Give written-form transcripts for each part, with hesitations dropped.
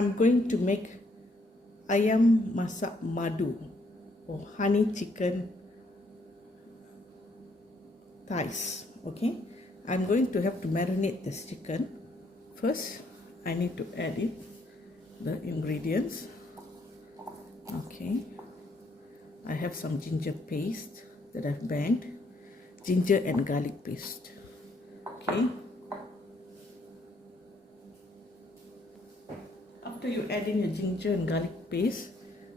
I'm going to make ayam masak madu or honey chicken thighs. Okay, I'm going to have to marinate this chicken. First, I need to add in the ingredients. Okay, I have some ginger paste that I've banged, ginger and garlic paste. Okay, after you add in your ginger and garlic paste,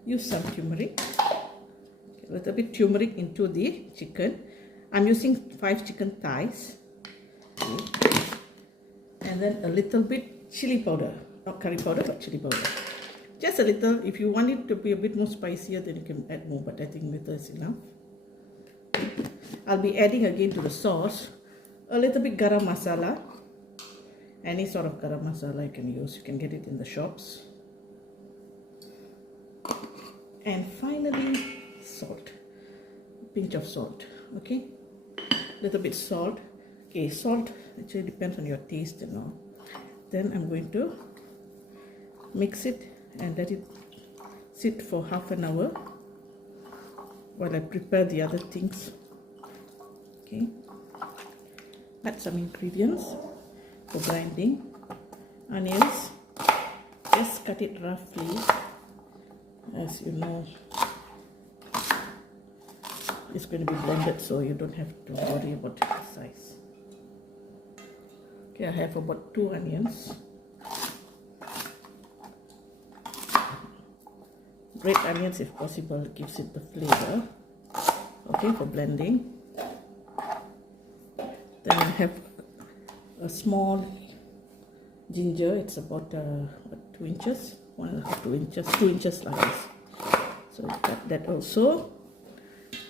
use some turmeric. Okay, a little bit turmeric into the chicken. I'm using 5 chicken thighs. Okay. And then a little bit chili powder, not curry powder but chili powder. Just a little. If you want it to be a bit more spicier, then you can add more, but I think little is enough. I'll be adding again to the sauce a little bit garam masala. Any sort of garam masala you can use. You can get it in the shops. And finally, salt. A pinch of salt. Okay, little bit salt. Okay, salt actually depends on your taste and all. Then I'm going to mix it and let it sit for half an hour while I prepare the other things. Okay, add some ingredients for grinding. Onions, just cut it roughly. As you know, it's going to be blended, so you don't have to worry about the size. Okay, I have about 2 onions. Red onions if possible, gives it the flavor. Okay, for blending. Then I have a small ginger. It's about 2 inches, 1.5 2 inches, 2 inches like this. So cut that also.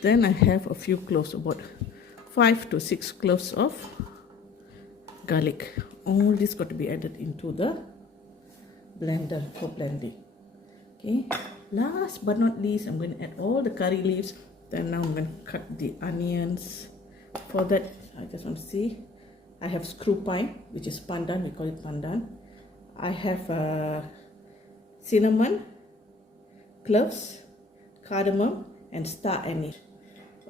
Then I have a few cloves, about 5 to 6 cloves of garlic. All this got to be added into the blender for blending. Okay, last but not least, I'm going to add all the curry leaves. Then now I'm going to cut the onions. For that, I just want to see, I have screwpine, which is pandan, we call it pandan. I have cinnamon, cloves, cardamom, and star anise.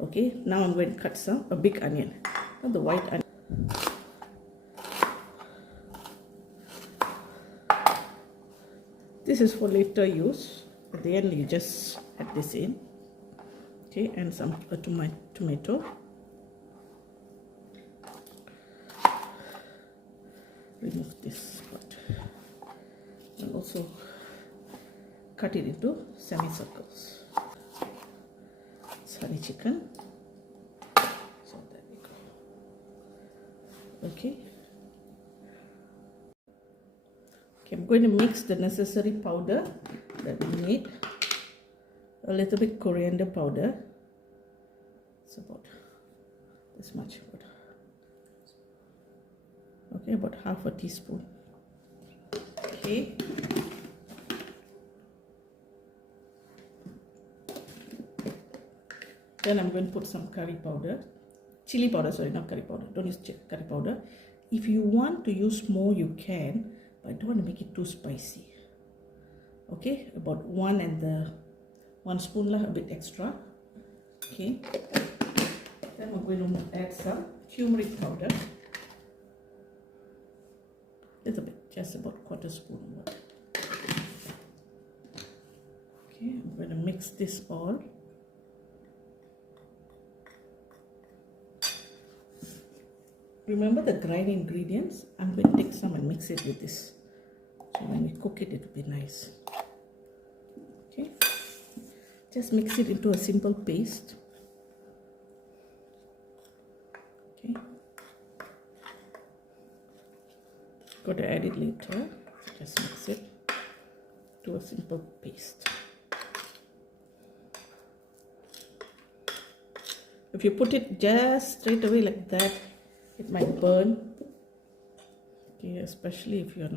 Okay, now I'm going to cut a big onion, not the white onion. This is for later use. At the end, you just add this in. Okay, and some tomato. Remove this part. And also cut it into semicircles. It's honey chicken. So there we go. Okay. Okay, I'm going to mix the necessary powder that we need. A little bit coriander powder. It's about this much. Okay, about half a teaspoon. Okay. Then I'm going to put some curry powder, chili powder, sorry, not curry powder. Don't use curry powder. If you want to use more, you can, but I don't want to make it too spicy. Okay, about 1 spoon lah, a bit extra. Okay. Then we're going to add some turmeric powder. Little bit, just about 1/4 spoon. Okay, I'm going to mix this all. Remember the dried ingredients? I'm going to take some and mix it with this. So when we cook it, it will be nice. Okay, just mix it into a simple paste. Okay. Got to add it later. Just mix it to a simple paste. If you put it just straight away like that, it might burn. Okay, especially if you're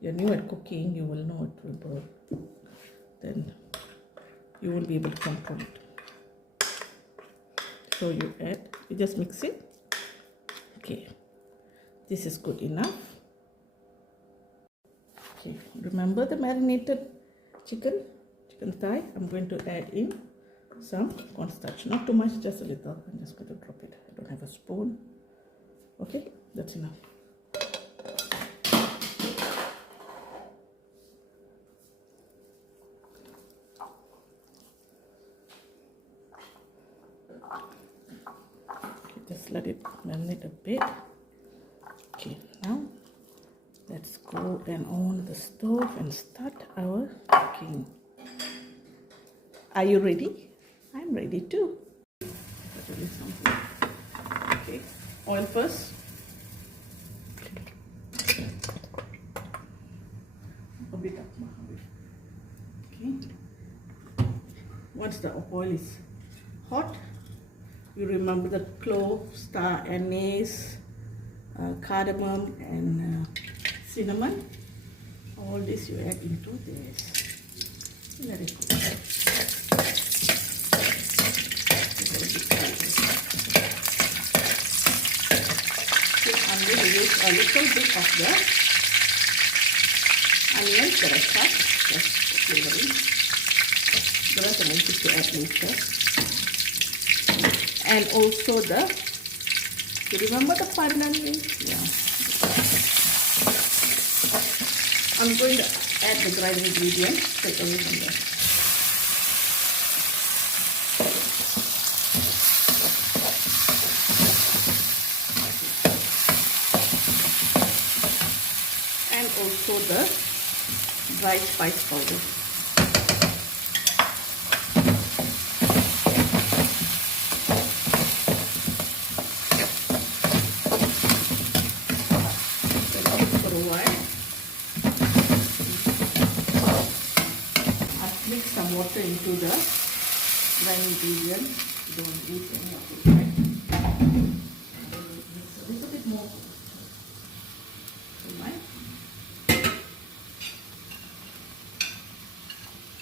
new at cooking, you will know it will burn. Then you won't be able to control it. So you just mix it. Okay, this is good enough. Okay, remember the marinated chicken thigh? I'm going to add in some cornstarch, not too much, just a little. I'm just going to drop it. I don't have a spoon. Okay, that's enough. Okay, just let it marinate a bit. Okay, now let's go and on the stove and start our cooking. Are you ready? I'm ready too. Okay, oil first. A bit up. Okay. Once the oil is hot, you remember the cloves, star anise, cardamom, and cinnamon. All this you add into this. Let it cook. I'm going to use a little bit of the onions that I cut, just for flavoring. The rest I'm going to add later. And also you remember the pandan? Yeah. I'm going to add the dried ingredients straight away from there. And also the dried spice powder. For a while. Mix some water into the dry ingredients. Don't use any of it, right? Mix a little bit more. Right?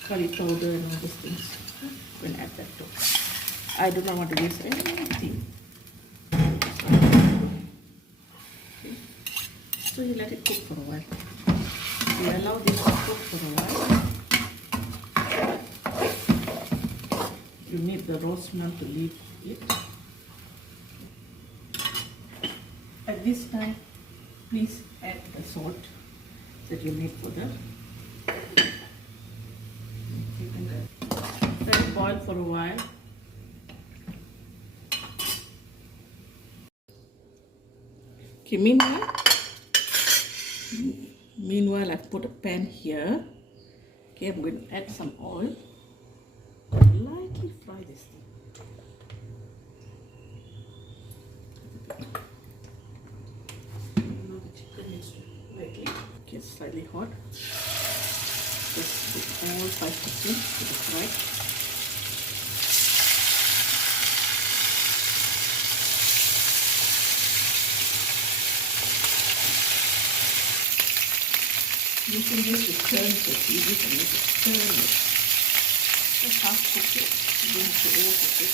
Curry powder and all these things. I'm going to add that too. I do not want to use anything. Okay. So you let it cook for a while. You allow this to cook for a while. You need the raw smell to leave it. At this time, please add the salt that you need for that. Let it boil for a while. Okay, meanwhile I've put a pan here. Okay, I'm going to add some oil. Lightly fry this thing. Now the chicken needs to lightly get slightly hot. Just put all 5% to the fry. You can use the turn it, you can make it turn it. Just half cook it, you don't have to overcook it.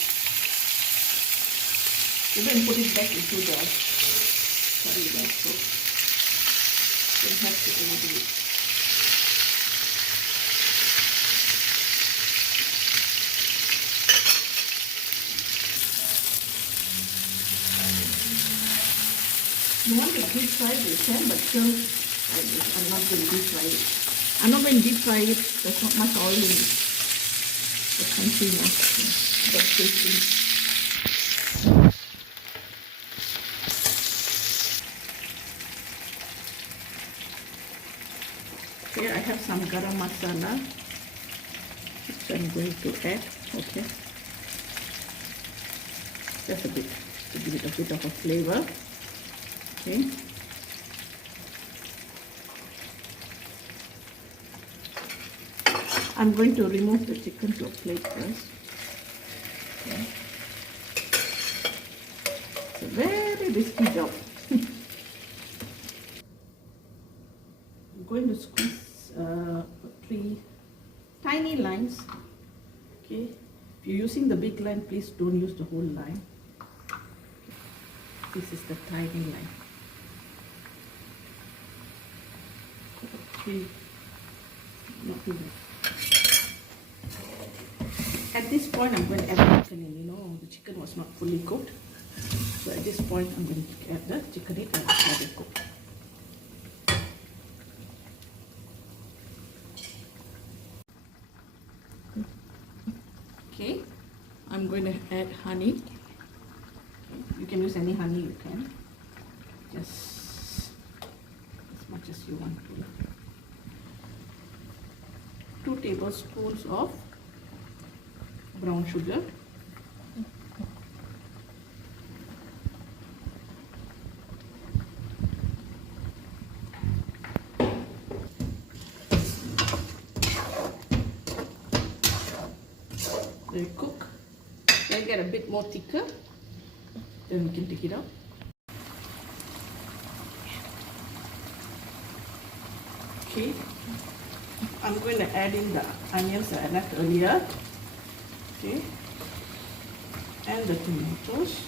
You then put it back into the curry there, so you don't have to overdo it. You want to deep fry it, you can, but still, I'm not going to deep fry it. I'm not going to deep fry it, there's not much oil in it. The crunchy one, that's tasty. Here I have some garam masala, which I'm going to add, okay. Just a bit, to give it a bit of a flavor, okay. I'm going to remove the chicken to a plate first. Okay. It's a very risky job. I'm going to squeeze 3 tiny lines. Okay. If you're using the big line, please don't use the whole line. This is the tiny line. 3 Not too bad. At this point, I'm going to add the chicken in. You know, the chicken was not fully cooked. So at this point, I'm going to add the chicken in and let it cook. Okay, I'm going to add honey. Okay. You can use any honey you can. Just as much as you want to. 2 tablespoons of brown sugar. They cook, then get a bit more thicker, then we can take it out. Okay, I'm going to add in the onions that I left earlier. Okay, and the tomatoes.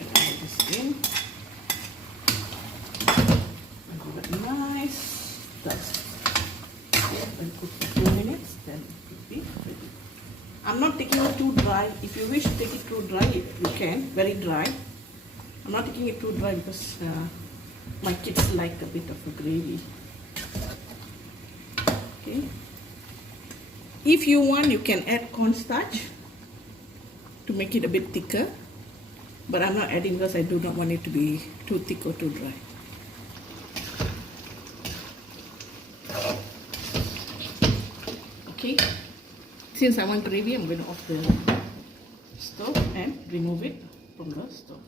Add this in. Give it nice dust. Okay, and cook for 2 minutes, then it will be ready. I'm not taking it too dry. If you wish to take it too dry, you can. Very dry. I'm not taking it too dry because my kids like a bit of a gravy. Okay. If you want, you can add cornstarch to make it a bit thicker. But I'm not adding because I do not want it to be too thick or too dry. Okay. Since I want gravy, I'm going to off the stove and remove it from the stove.